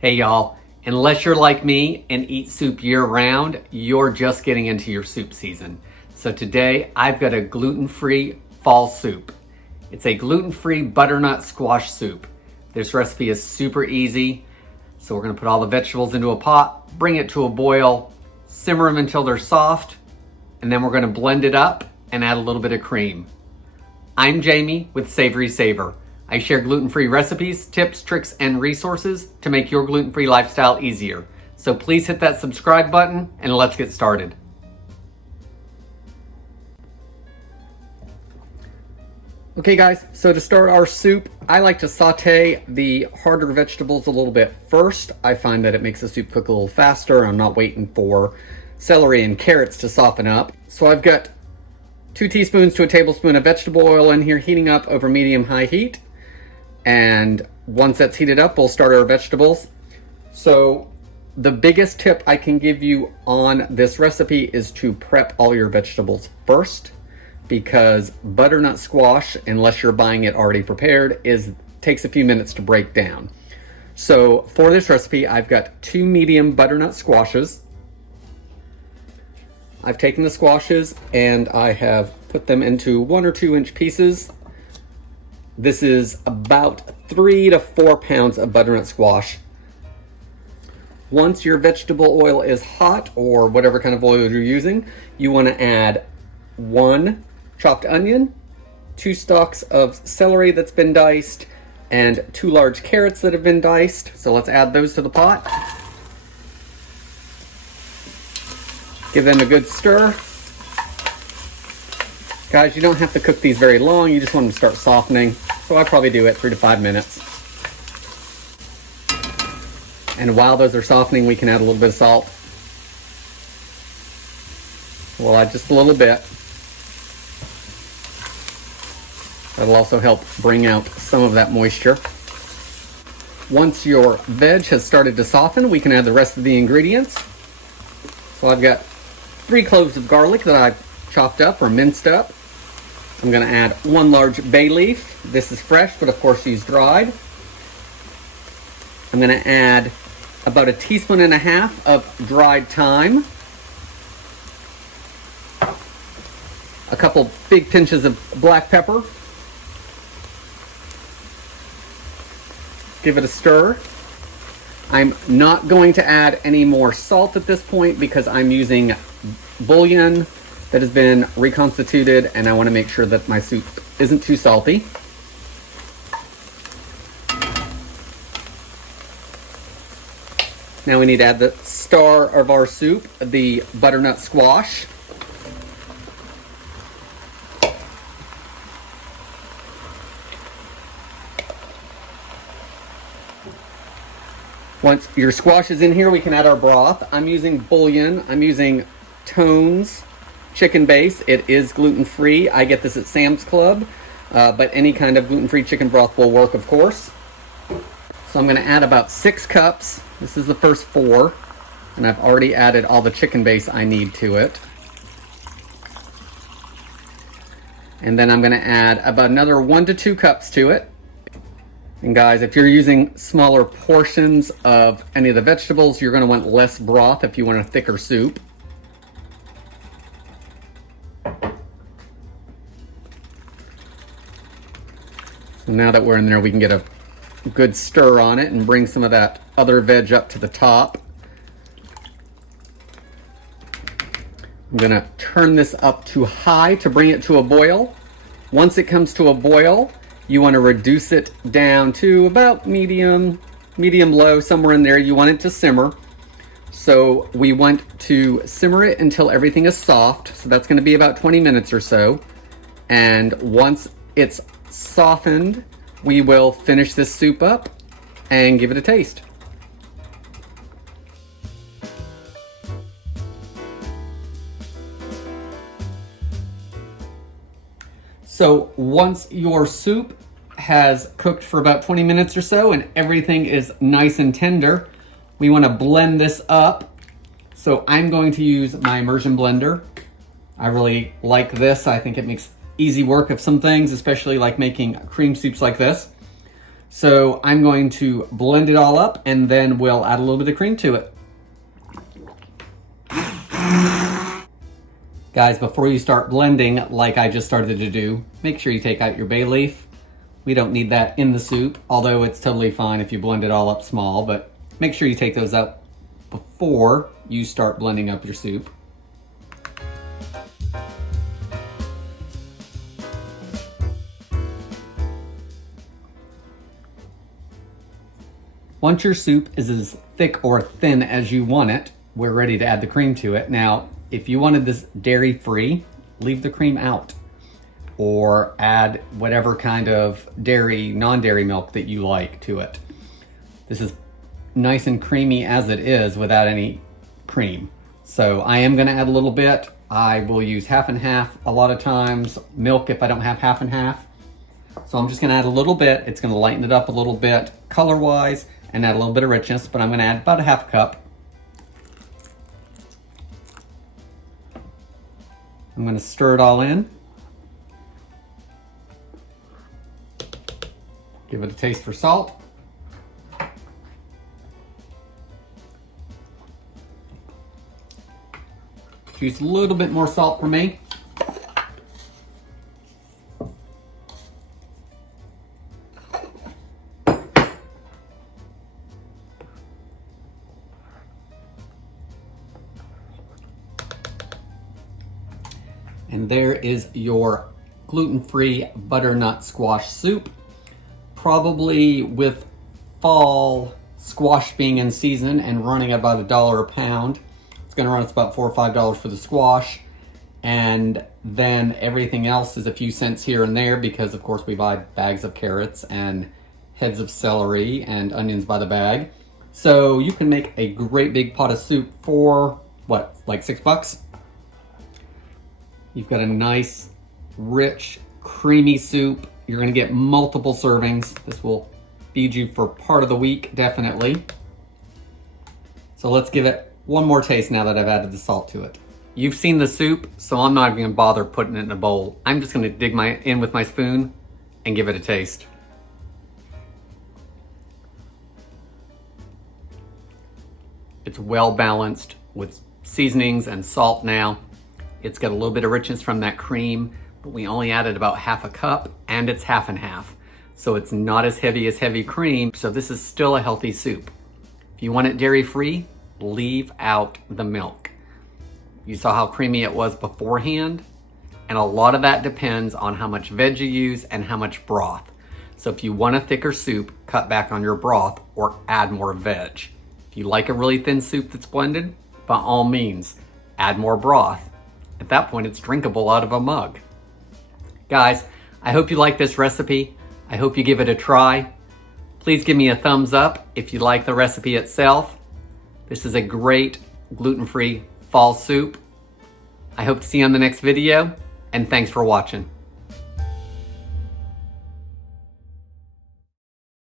Hey y'all, unless you're like me and eat soup year round, you're just getting into your soup season. So today I've got a gluten-free fall soup. It's a gluten-free butternut squash soup. This recipe is super easy. So we're gonna put all the vegetables into a pot, bring it to a boil, simmer them until they're soft, and then we're gonna blend it up and add a little bit of cream. I'm Jamie with Savorysaver. I share gluten-free recipes, tips, tricks, and resources to make your gluten-free lifestyle easier. So please hit that subscribe button and let's get started. Okay guys, so to start our soup, I like to saute the harder vegetables a little bit first. I find that it makes the soup cook a little faster. I'm not waiting for celery and carrots to soften up. So I've got 2 teaspoons to a tablespoon of vegetable oil in here, heating up over medium-high heat. And once that's heated up, we'll start our vegetables. So the biggest tip I can give you on this recipe is to prep all your vegetables first, because butternut squash, unless you're buying it already prepared, takes a few minutes to break down. So for this recipe, I've got 2 medium butternut squashes. I've taken the squashes and I have put them into 1 or 2 inch pieces. This is about 3 to 4 pounds of butternut squash. Once your vegetable oil is hot, or whatever kind of oil you're using, you want to add 1 chopped onion, 2 stalks of celery that's been diced, and 2 large carrots that have been diced. So let's add those to the pot. Give them a good stir. Guys, you don't have to cook these very long, you just want them to start softening. So I probably do it 3 to 5 minutes. And while those are softening, we can add a little bit of salt. We'll add just a little bit. That'll also help bring out some of that moisture. Once your veg has started to soften, we can add the rest of the ingredients. So I've got 3 cloves of garlic that I've chopped up or minced up. I'm going to add 1 large bay leaf. This is fresh, but of course use dried. I'm going to add about 1.5 teaspoons of dried thyme. A couple big pinches of black pepper. Give it a stir. I'm not going to add any more salt at this point because I'm using bouillon that has been reconstituted, and I want to make sure that my soup isn't too salty. Now we need to add the star of our soup, the butternut squash. Once your squash is in here, we can add our broth. I'm using bouillon. I'm using Tone's chicken base. It is gluten-free. I get this at Sam's Club, but any kind of gluten-free chicken broth will work, of course. So I'm going to add about 6 cups. This is the first 4, and I've already added all the chicken base I need to it. And then I'm going to add about another 1 to 2 cups to it. And guys, if you're using smaller portions of any of the vegetables, you're going to want less broth if you want a thicker soup. So now that we're in there, we can get a good stir on it and bring some of that other veg up to the top. I'm going to turn this up to high to bring it to a boil. Once it comes to a boil, you want to reduce it down to about medium low, somewhere in there. You want it to simmer. So we want to simmer it until everything is soft. So that's going to be about 20 minutes or so. And once it's softened, we will finish this soup up and give it a taste. So once your soup has cooked for about 20 minutes or so and everything is nice and tender, we want to blend this up. So I'm going to use my immersion blender. I really like this. I think it makes easy work of some things, especially like making cream soups like this. So I'm going to blend it all up and then we'll add a little bit of cream to it. Guys, before you start blending, like I just started to do, make sure you take out your bay leaf. We don't need that in the soup, although it's totally fine if you blend it all up small, but make sure you take those out before you start blending up your soup. Once your soup is as thick or thin as you want it, we're ready to add the cream to it. Now, if you wanted this dairy-free, leave the cream out or add whatever kind of dairy, non-dairy milk that you like to it. This is nice and creamy as it is without any cream. So I am gonna add a little bit. I will use half and half a lot of times, milk if I don't have half and half. So I'm just gonna add a little bit. It's gonna lighten it up a little bit color-wise and add a little bit of richness, but I'm gonna add about a half cup. I'm gonna stir it all in. Give it a taste for salt. Use a little bit more salt for me. And there is your gluten-free butternut squash soup. Probably with fall squash being in season and running about $1 a pound, it's gonna run us about $4 or $5 for the squash. And then everything else is a few cents here and there because of course we buy bags of carrots and heads of celery and onions by the bag. So you can make a great big pot of soup for what, like $6? You've got a nice, rich, creamy soup. You're gonna get multiple servings. This will feed you for part of the week, definitely. So let's give it one more taste now that I've added the salt to it. You've seen the soup, so I'm not even gonna bother putting it in a bowl. I'm just gonna dig in with my spoon and give it a taste. It's well balanced with seasonings and salt now. It's got a little bit of richness from that cream, but we only added about half a cup and it's half and half. So it's not as heavy cream. So this is still a healthy soup. If you want it dairy-free, leave out the milk. You saw how creamy it was beforehand, and a lot of that depends on how much veg you use and how much broth. So if you want a thicker soup, cut back on your broth or add more veg. If you like a really thin soup that's blended, by all means, add more broth. At that point, it's drinkable out of a mug. Guys, I hope you like this recipe. I hope you give it a try. Please give me a thumbs up if you like the recipe itself. This is a great gluten-free fall soup. I hope to see you on the next video, and thanks for watching.